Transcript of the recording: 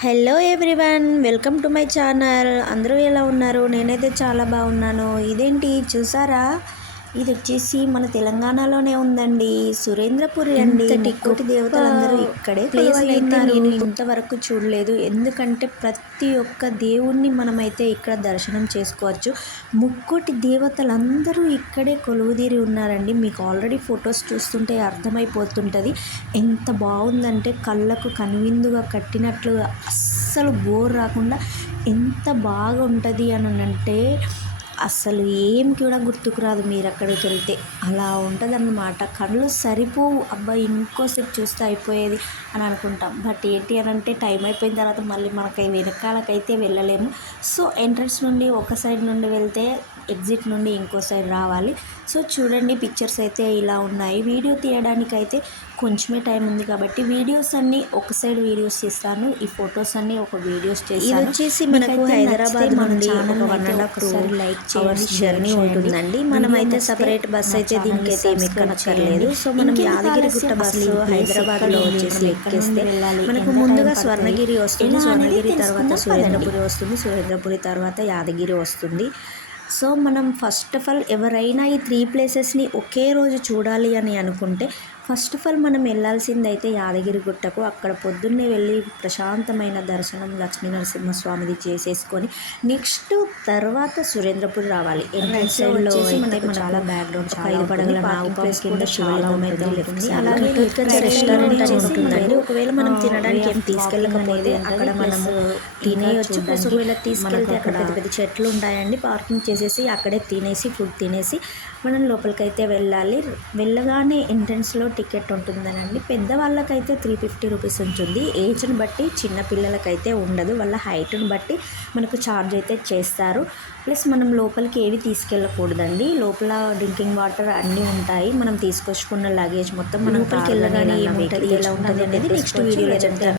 Hello everyone welcome to my channel. అందరూ ఎలా ఉన్నారు? నేనైతే చాలా బాగున్నాను. ఇదేంటి? చూసారా? ఇది వచ్చేసి మన తెలంగాణలోనే ఉందండి. సురేంద్రపురి అండి. టిక్కోటి దేవతలందరూ ఇక్కడే ప్లేస్ అయితే నేను ఇంతవరకు చూడలేదు. ఎందుకంటే ప్రతి ఒక్క దేవుణ్ణి మనమైతే ఇక్కడ దర్శనం చేసుకోవచ్చు. ముక్కోటి దేవతలందరూ ఇక్కడే కొలువుదీరి ఉన్నారండి. మీకు ఆల్రెడీ ఫొటోస్ చూస్తుంటే అర్థమైపోతుంటుంది. ఎంత బాగుందంటే కళ్ళకు కనువిందుగా కట్టినట్లుగా అస్సలు బోర్ రాకుండా ఎంత బాగుంటుంది అని అంటే అస్సలు ఏం కూడా గుర్తుకు రాదు మీరు అక్కడికి వెళ్తే. అలా ఉంటుంది అన్నమాట కళ్ళు సరిపోవు. అబ్బాయి ఇంకోసేపు చూస్తే అయిపోయేది అని అనుకుంటాం. బట్ ఏంటి అని అంటే టైం అయిపోయిన తర్వాత మళ్ళీ మనకి వెనకాలకైతే వెళ్ళలేము. సో ఎంట్రన్స్ నుండి ఒక సైడ్ నుండి వెళ్తే ఎగ్జిట్ నుండి ఇంకో సైడ్ రావాలి. సో చూడండి పిక్చర్స్ అయితే ఇలా ఉన్నాయి. వీడియో తీయడానికైతే కొంచెమే టైం ఉంది కాబట్టి వీడియోస్ అన్నీ ఒక సైడ్ వీడియోస్ చేస్తాను. ఈ ఫొటోస్ అన్నీ ఒక వీడియోస్ చేస్తాను. ఇది వచ్చేసి మనకు హైదరాబాద్ నుండి one and half like hours journey ఉంటుందండి. మనమైతే సపరేట్ బస్ అయితే దీనికైతే ఏమి ఎక్కనక్కర్లేదు. సో మనం యాదగిరి గుట్ట బస్సు హైదరాబాద్లో వచ్చేసి ఎక్కేస్తే మనకు ముందుగా స్వర్ణగిరి వస్తుంది స్వర్ణగిరి తర్వాత సురేంద్రపురి వస్తుంది సురేంద్రపురి తర్వాత యాదగిరి వస్తుంది. సో మనం ఫస్ట్ ఆఫ్ ఆల్ ఎవరైనా ఈ త్రీ ప్లేసెస్ని ఒకే రోజు చూడాలి అని అనుకుంటే ఫస్ట్ ఆఫ్ ఆల్ మనం వెళ్ళాల్సింది అయితే యాదగిరి గుట్టకు. అక్కడ పొద్దున్నే వెళ్ళి ప్రశాంతమైన దర్శనం లక్ష్మీ నరసింహస్వామిది చేసేసుకొని నెక్స్ట్ తర్వాత సురేంద్రపురి రావాలి. ఎంట్రన్స్ సైడ్లో వచ్చేసి అయితే మనకు చాలా బ్యాక్గ్రౌండ్ చాలా ఐదు పడగల ప్లేస్ కింద. అలాగే రెస్టారెంట్ ఉంటుందండి. ఒకవేళ మనం తినడానికి ఏం తీసుకెళ్ళకపోతే అక్కడ plus తినేయొచ్చు ప్లస్ ఒకవేళ తీసుకెళ్తే అక్కడ పెద్ద పెద్ద చెట్లు ఉంటాయండి. పార్కింగ్ చేసేసి అక్కడే తినేసి ఫుడ్ తినేసి మనం లోపలికైతే వెళ్ళాలి. వెళ్ళగానే ఎంట్రన్స్లో టికెట్ ఉంటుందనండి పెద్దవాళ్ళకైతే త్రీ ఫిఫ్టీ రూపీస్ ఉంటుంది. ఏజ్ని బట్టి చిన్న పిల్లలకైతే ఉండదు. వాళ్ళ హైట్ని బట్టి మనకు ఛార్జ్ అయితే చేస్తారు. ప్లస్ మనం లోపలికి ఏవి తీసుకెళ్ళకూడదండి. లోపల డ్రింకింగ్ వాటర్ అన్నీ ఉంటాయి. మనం తీసుకొచ్చుకున్న లగేజ్ మొత్తం మనం లోపలికి వెళ్ళగానే ఏముంటుంది? ఎలా ఉంటుంది అనేది నెక్స్ట్ వీడియోలో చెప్తాను.